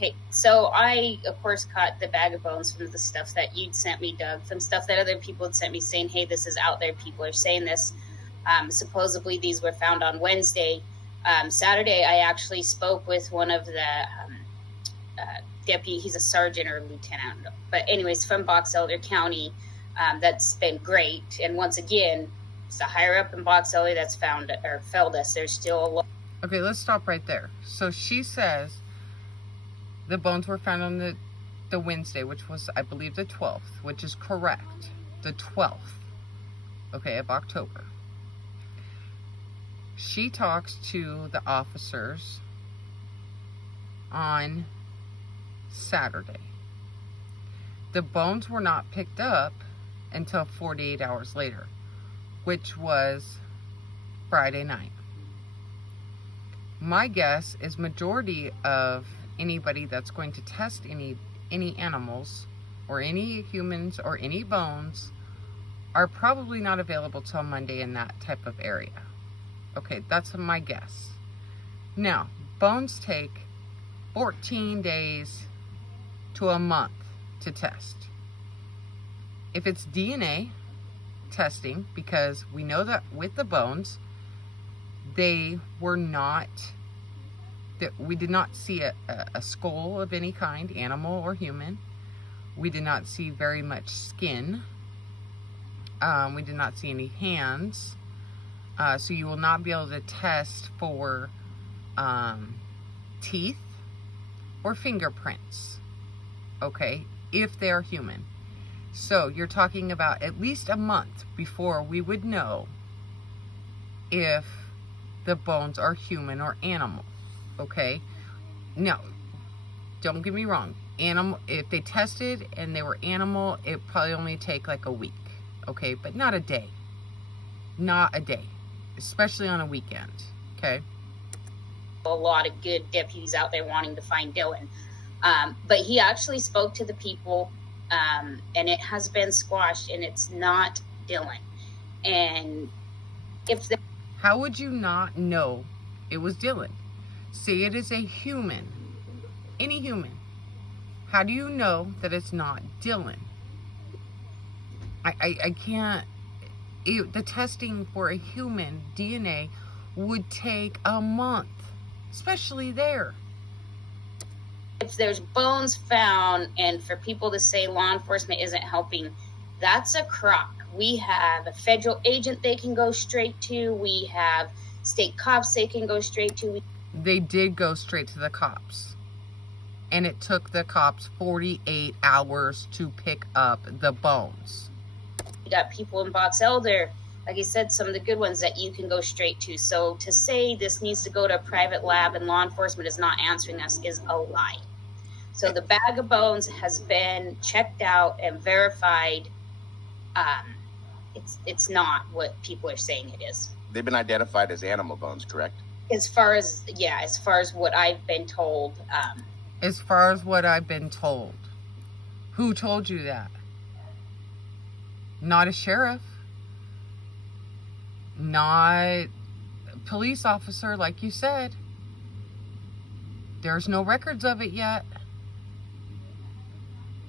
Okay, so I, of course, caught the bag of bones from the stuff that you'd sent me, Doug, from stuff that other people had sent me saying, hey, this is out there. People are saying this. Supposedly these were found on Wednesday. Saturday, I actually spoke with one of the deputy. He's a sergeant or a lieutenant. But anyways, from Box Elder County. That's been great. And once again, it's the higher up in Box Elder that's found or felled us. There's still a lot. Okay, let's stop right there. So she says the bones were found on the Wednesday, which was, I believe, the 12th, which is correct. The 12th, okay, of October. She talks to the officers on Saturday. The bones were not picked up until 48 hours later, which was Friday night. My guess is majority of anybody that's going to test any animals or any humans or any bones are probably not available till Monday in that type of area. Okay, that's my guess. Now, bones take 14 days to a month to test. If it's DNA testing, because we know that with the bones, they were not, that we did not see a skull of any kind, animal or human. We did not see very much skin. We did not see any hands. So you will not be able to test for teeth or fingerprints, okay, if they're human. So you're talking about at least a month before we would know if the bones are human or animal, okay? Now, don't get me wrong. Animal, if they tested and they were animal, it probably only take like a week, okay? But not a day. Not a day, especially on a weekend, okay? A lot of good deputies out there wanting to find Dylan. But he actually spoke to the people, and it has been squashed, and it's not Dylan. And if the... How would you not know it was Dylan? Say it is a human, any human. How do you know that it's not Dylan? I can't... the testing for a human DNA would take a month, especially there. If there's bones found, and for people to say law enforcement isn't helping, that's a crock. We have a federal agent they can go straight to. We have state cops they can go straight to. They did go straight to the cops. And it took the cops 48 hours to pick up the bones. We got people in Box Elder, like I said, some of the good ones that you can go straight to. So to say this needs to go to a private lab and law enforcement is not answering us is a lie. So the bag of bones has been checked out and verified. It's not what people are saying it is. They've been identified as animal bones, correct? As far as what I've been told. As far as what I've been told. Who told you that? Not a sheriff. Not a police officer, like you said. There's no records of it yet.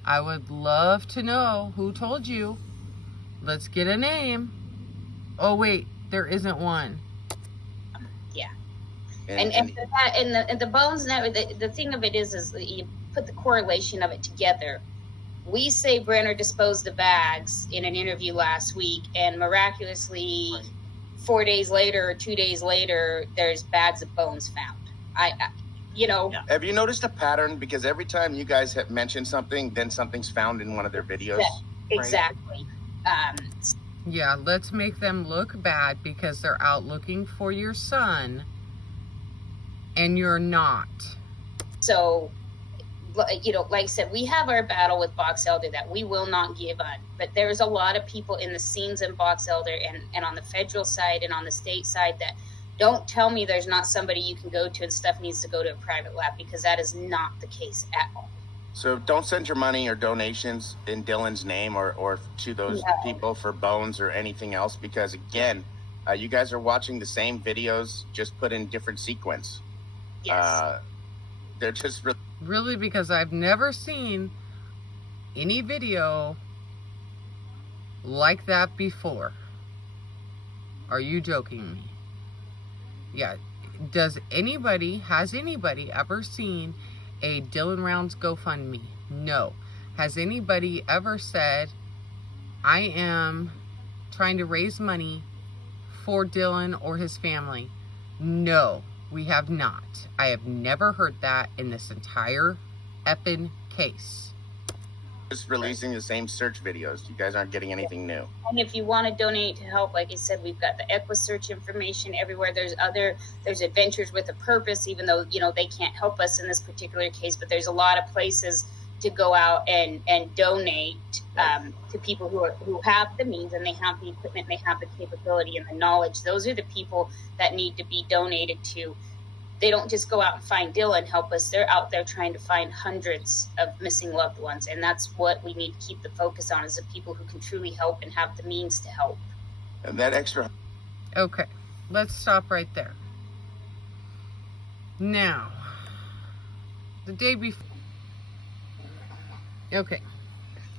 I would love to know who told you. Let's get a name. Oh wait, there isn't one. Yeah. And for that, and the bones, the thing of it is you put the correlation of it together. We say Brenner disposed of bags in an interview last week, and miraculously, 4 days later or 2 days later, there's bags of bones found. Have you noticed a pattern? Because every time you guys have mentioned something, then something's found in one of their videos. Yeah, exactly. Right? Yeah, let's make them look bad because they're out looking for your son, and you're not. So, like I said, we have our battle with Box Elder that we will not give up. But there's a lot of people in the scenes in Box Elder and on the federal side and on the state side that don't tell me there's not somebody you can go to and stuff needs to go to a private lab, because that is not the case at all. So don't send your money or donations in Dylan's name or to those people for bones or anything else, because again, you guys are watching the same videos, just put in different sequence. Yes. They're just Really, because I've never seen any video like that before. Are you joking me? Yeah. Has anybody ever seen a Dylan Rounds GoFundMe? No. Has anybody ever said, I am trying to raise money for Dylan or his family? No, we have not. I have never heard that in this entire effing case. Just releasing the same search videos. You guys aren't getting anything new. And if you want to donate to help, like I said, we've got the EquiSearch information everywhere. There's Adventures with a Purpose, even though, you know, they can't help us in this particular case, but there's a lot of places to go out and donate to people who have the means, and they have the equipment, they have the capability and the knowledge. Those are the people that need to be donated to. They don't just go out and find Dylan and help us. They're out there trying to find hundreds of missing loved ones. And that's what we need to keep the focus on, is the people who can truly help and have the means to help. And that extra. Okay, let's stop right there. Now, the day before. Okay.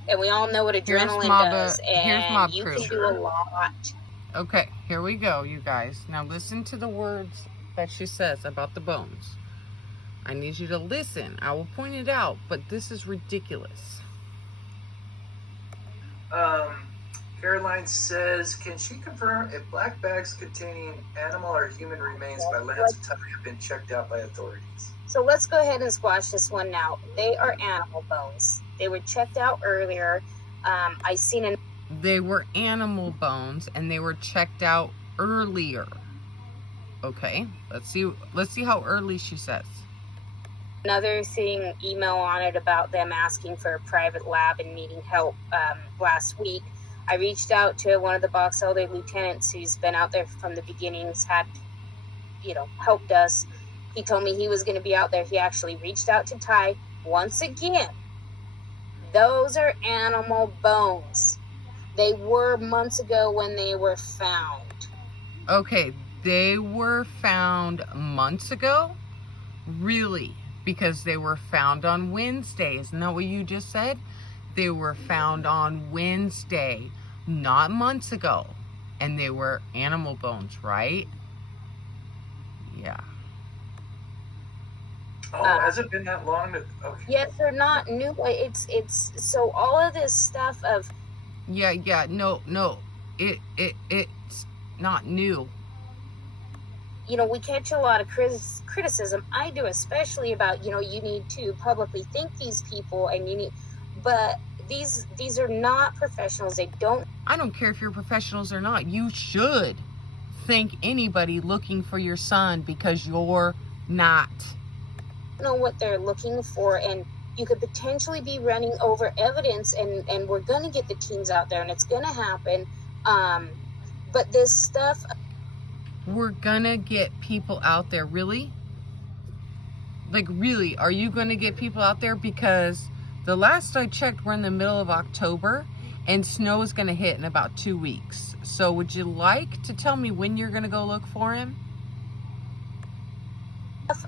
And we all know what adrenaline does. And you can do a lot. Okay, here we go, you guys. Now listen to the words that she says about the bones. I need you to listen. I will point it out, but this is ridiculous. Caroline says, can she confirm if black bags containing animal or human remains by Lance and Tucker have been checked out by authorities? So let's go ahead and squash this one now. They are animal bones. They were checked out earlier. They were animal bones, and they were checked out earlier. Okay, let's see how early she says. Another thing, email on it about them asking for a private lab and needing help last week. I reached out to one of the Box Elder lieutenants who's been out there from the beginnings, had, helped us. He told me he was going to be out there. He actually reached out to Ty. Once again, those are animal bones. They were months ago when they were found. Okay, they were found months ago? Really? Because they were found on Wednesday. Isn't that what you just said? They were found on Wednesday, not months ago. And they were animal bones, right? Yeah. Oh, has it been that long? Okay. Yes, they're not new. It's so all of this stuff of. No. It's not new. We catch a lot of criticism. I do, especially about, you need to publicly thank these people, and but these are not professionals. I don't care if you're professionals or not. You should thank anybody looking for your son, because you're not. Know what they're looking for, and you could potentially be running over evidence, and we're going to get the teams out there, and it's going to happen. But this stuff. We're gonna get people out there, really? Like, really, are you gonna get people out there? Because the last I checked, we're in the middle of October, and snow is gonna hit in about 2 weeks. So would you like to tell me when you're gonna go look for him?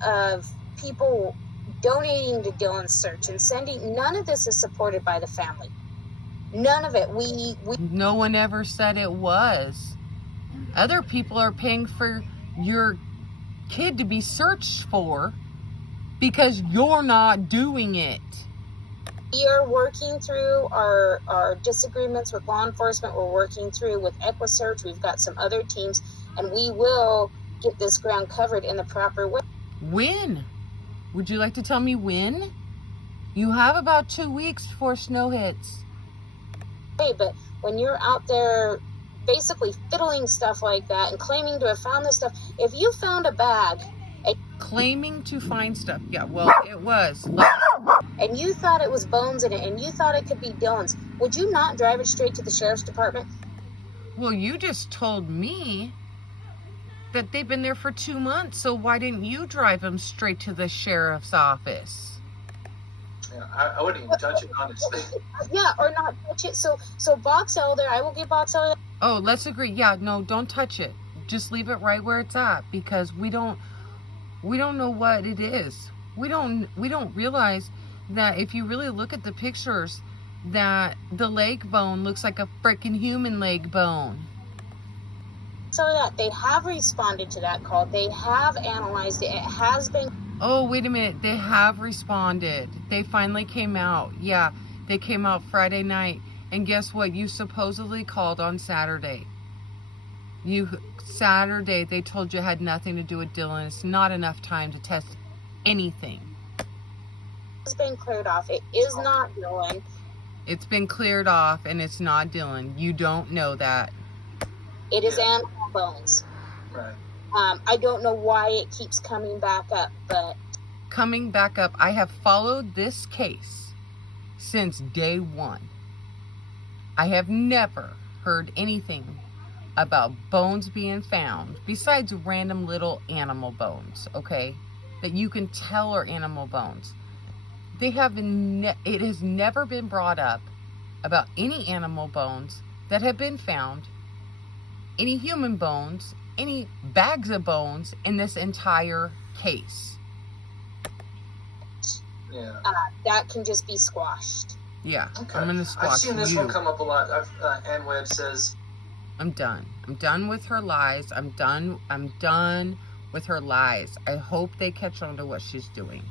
Of people donating to Dylan's search and sending, none of this is supported by the family. None of it. No one ever said it was. Other people are paying for your kid to be searched for because you're not doing it. We are working through our disagreements with law enforcement. We're working through with EquiSearch. We've got some other teams, and we will get this ground covered in the proper way. When? Would you like to tell me when? You have about 2 weeks before snow hits. Hey, but when you're out there basically fiddling stuff like that and claiming to have found this stuff, if you found a bag, claiming to find stuff, yeah, well, it was, and you thought it was bones in it, and you thought it could be Dylan's, would you not drive it straight to the sheriff's department? Well, you just told me that they've been there for 2 months, so why didn't you drive them straight to the sheriff's office? Yeah, I wouldn't even touch it, honestly. Yeah, or not touch it. So Box Elder, I will give Box Elder. Oh, let's agree. Yeah, no, don't touch it. Just leave it right where it's at, because we don't know what it is. We don't realize that if you really look at the pictures, that the leg bone looks like a freaking human leg bone. So that they have responded to that call. They have analyzed it. It has been. Oh, wait a minute. They have responded. They finally came out. Yeah, they came out Friday night. And guess what? You supposedly called on Saturday. Saturday, they told you it had nothing to do with Dylan. It's not enough time to test anything. It's been cleared off. It is not Dylan. It's been cleared off, and it's not Dylan. You don't know that. It is animal bones. Right. I don't know why it keeps coming back up, but... Coming back up, I have followed this case since day one. I have never heard anything about bones being found, besides random little animal bones, okay, that you can tell are animal bones. It has never been brought up about any animal bones that have been found, any human bones, any bags of bones in this entire case. Yeah. That can just be squashed. Yeah, Okay. I'm gonna squash I've seen this you. one come up a lot. Ann Webb says, I'm done. I'm done with her lies. I'm done with her lies. I hope they catch on to what she's doing.